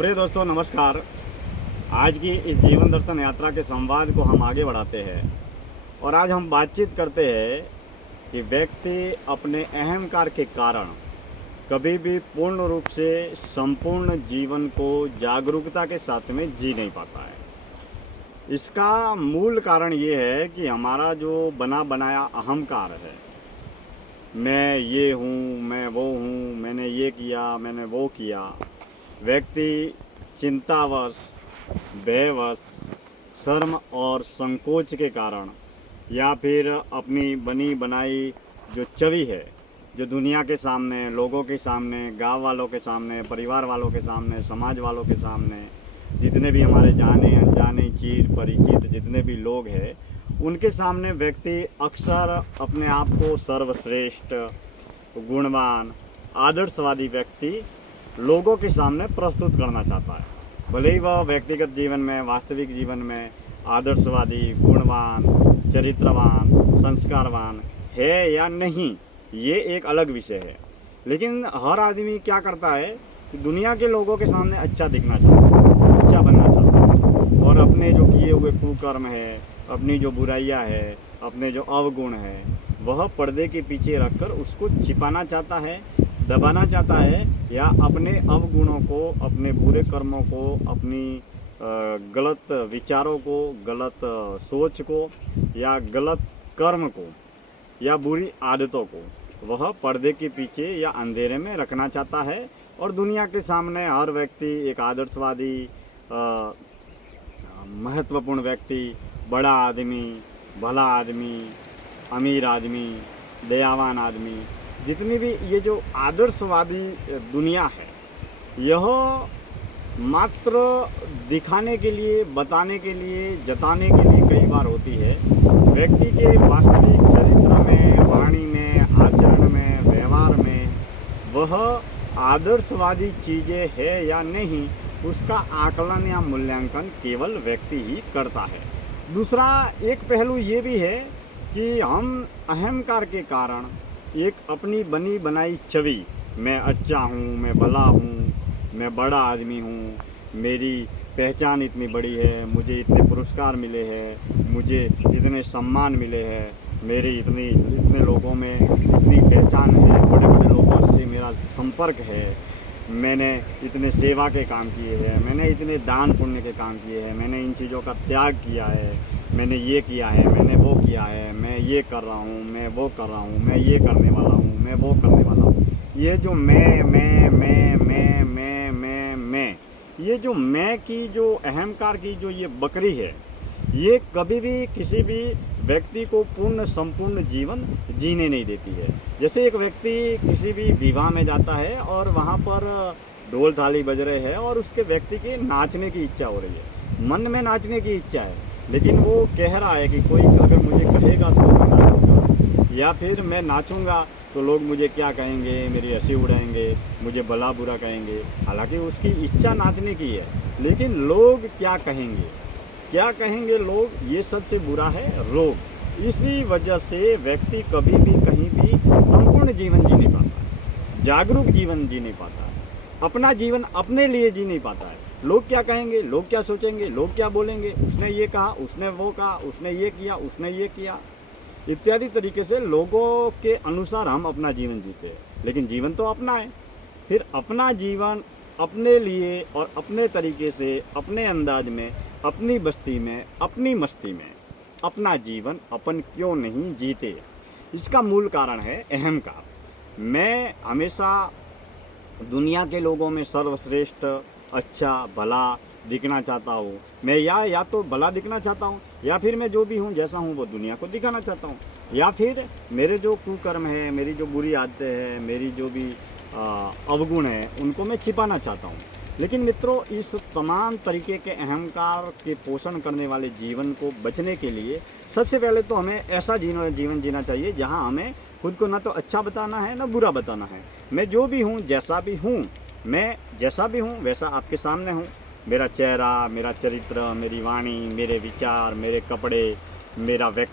प्रिय दोस्तों नमस्कार। आज की इस जीवन दर्शन यात्रा के संवाद को हम आगे बढ़ाते हैं और आज हम बातचीत करते हैं कि व्यक्ति अपने अहंकार के कारण कभी भी पूर्ण रूप से संपूर्ण जीवन को जागरूकता के साथ में जी नहीं पाता है। इसका मूल कारण ये है कि हमारा जो बना बनाया अहंकार है, मैं ये हूँ, मैं वो हूँ, मैंने ये किया, मैंने वो किया, व्यक्ति चिंतावश, भयवश, शर्म और संकोच के कारण या फिर अपनी बनी बनाई जो छवि है, जो दुनिया के सामने, लोगों के सामने, गांव वालों के सामने, परिवार वालों के सामने, समाज वालों के सामने, जितने भी हमारे जाने अनजाने चीर परिचित जितने भी लोग हैं, उनके सामने व्यक्ति अक्सर अपने आप को सर्वश्रेष्ठ, गुणवान, आदर्शवादी व्यक्ति लोगों के सामने प्रस्तुत करना चाहता है। भले ही वह व्यक्तिगत जीवन में, वास्तविक जीवन में आदर्शवादी, गुणवान, चरित्रवान, संस्कारवान है या नहीं, ये एक अलग विषय है। लेकिन हर आदमी क्या करता है कि दुनिया के लोगों के सामने अच्छा दिखना चाहता है, अच्छा बनना चाहता है और अपने जो किए हुए कुकर्म है, अपनी जो बुराइयां है, अपने जो अवगुण है, वह पर्दे के पीछे रखकर उसको छिपाना चाहता है, दबाना चाहता है या अपने अवगुणों को, अपने बुरे कर्मों को, अपनी गलत विचारों को, गलत सोच को या गलत कर्म को या बुरी आदतों को वह पर्दे के पीछे या अंधेरे में रखना चाहता है। और दुनिया के सामने हर व्यक्ति एक आदर्शवादी, महत्वपूर्ण व्यक्ति, बड़ा आदमी, भला आदमी, अमीर आदमी, दयावान आदमी, जितनी भी ये जो आदर्शवादी दुनिया है, यह मात्र दिखाने के लिए, बताने के लिए, जताने के लिए कई बार होती है। व्यक्ति के वास्तविक चरित्र में, वाणी में, आचरण में, व्यवहार में वह आदर्शवादी चीज़ें है या नहीं, उसका आकलन या मूल्यांकन केवल व्यक्ति ही करता है। दूसरा एक पहलू ये भी है कि हम अहंकार के कारण एक अपनी बनी बनाई छवि, मैं अच्छा हूँ, मैं भला हूँ, मैं बड़ा आदमी हूँ, मेरी पहचान इतनी बड़ी है, मुझे इतने पुरस्कार मिले हैं, मुझे इतने सम्मान मिले हैं, मेरी इतने लोगों में इतनी पहचान है, बड़े बड़े लोगों से मेरा संपर्क है, मैंने इतने सेवा के काम किए हैं, मैंने इतने दान पुण्य के काम किए हैं, मैंने इन चीज़ों का त्याग किया है, मैंने ये किया है, मैंने वो किया है, मैं ये कर रहा हूँ, मैं वो कर रहा हूँ, मैं ये करने वाला हूँ, मैं वो करने वाला हूँ। ये जो मैं, ये जो मैं की, जो अहंकार की जो ये बकरी है, ये कभी भी किसी भी व्यक्ति को पूर्ण संपूर्ण जीवन जीने नहीं देती है। जैसे एक व्यक्ति किसी भी विवाह में जाता है और वहाँ पर ढोल थाली बज रहे हैं और उसके व्यक्ति की नाचने की इच्छा हो रही है, मन में नाचने की इच्छा है, लेकिन वो कह रहा है कि कोई अगर मुझे कहेगा तो मैं नाचूंगा, या फिर मैं नाचूंगा तो लोग मुझे क्या कहेंगे, मेरी हंसी उड़ाएंगे, मुझे भला बुरा कहेंगे। हालांकि उसकी इच्छा नाचने की है, लेकिन लोग क्या कहेंगे, क्या कहेंगे लोग, ये सबसे बुरा है रोग। इसी वजह से व्यक्ति कभी भी कहीं भी संपूर्ण जीवन जी नहीं पाता, जागरूक जीवन जी नहीं पाता, अपना जीवन अपने लिए जी नहीं पाता है। लोग क्या कहेंगे, लोग क्या सोचेंगे, लोग क्या बोलेंगे, उसने ये कहा, उसने वो कहा, उसने ये किया, उसने ये किया, इत्यादि तरीके से लोगों के अनुसार हम अपना जीवन जीते हैं। लेकिन जीवन तो अपना है। फिर अपना जीवन अपने लिए और अपने तरीके से, अपने अंदाज में, अपनी बस्ती में, अपनी मस्ती में अपना जीवन अपन क्यों नहीं जीते? इसका मूल कारण है अहंकार। मैं हमेशा दुनिया के लोगों में सर्वश्रेष्ठ, अच्छा, भला दिखना चाहता हूँ। मैं या तो भला दिखना चाहता हूँ, या फिर मैं जो भी हूँ, जैसा हूँ, वो दुनिया को दिखाना चाहता हूँ, या फिर मेरे जो कुकर्म है, मेरी जो बुरी आदतें हैं, मेरी जो भी अवगुण है, उनको मैं छिपाना चाहता हूँ। लेकिन मित्रों, इस तमाम तरीके के अहंकार के पोषण करने वाले जीवन को बचने के लिए सबसे पहले तो हमें ऐसा जीवन जीना चाहिए जहाँ हमें खुद को ना तो अच्छा बताना है, ना बुरा बताना है। मैं जो भी हूँ, जैसा भी हूँ, मैं जैसा भी हूँ वैसा आपके सामने हूँ। मेरा चेहरा, मेरा चरित्र, मेरी वाणी, मेरे विचार, मेरे कपड़े, मेरा व्यक्ति